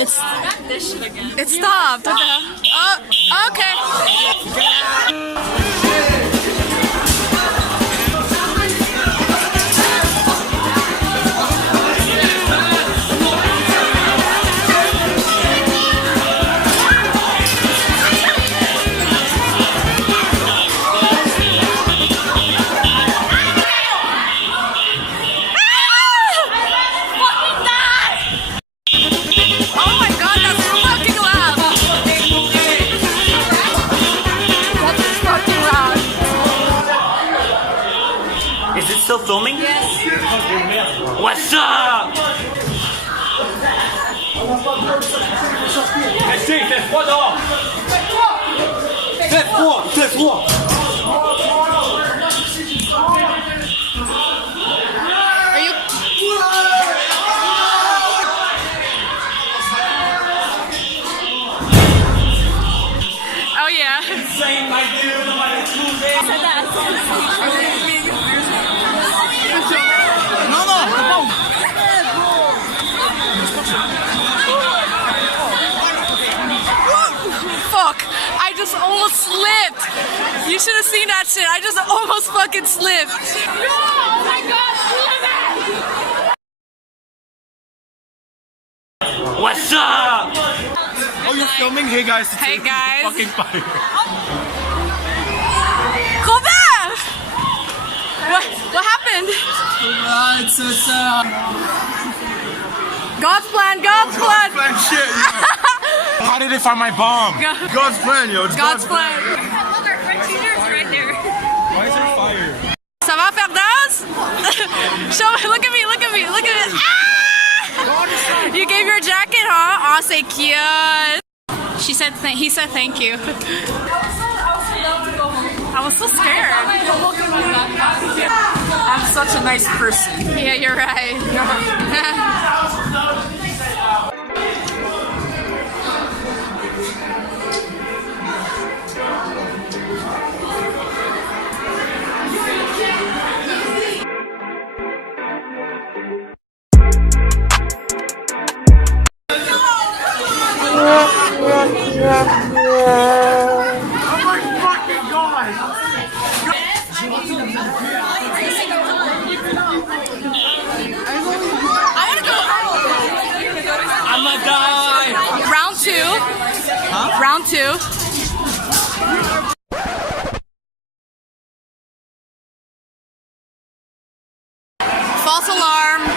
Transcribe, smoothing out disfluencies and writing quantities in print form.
It stopped. What the hell? Oh, okay. Is it still filming? Yes. What's up? Fais 3 dehors. Fais 3. Are you? Oh yeah. Same my dude. Fuck! I just almost slipped. You should have seen that shit. I just almost fucking slipped. No! Oh my god! What's up? Oh, you're filming? Hey guys. Hey guys. Fucking fire. Robert! What happened? It's God's plan. God's plan. shit. How did they find my bomb? God's plan, yo. It's God's plan. Look, our French teacher's right there. Why is there fire? Ça va, Ferdaz? Show me. Look at me. Look at me. Look at me. Ah! You gave your jacket, huh? Oh, c'est cute. She said. He said thank you. I was so scared. I'm such a nice person. Yeah, you're right. I'm gonna die. Round two. Huh? Round two. False alarm.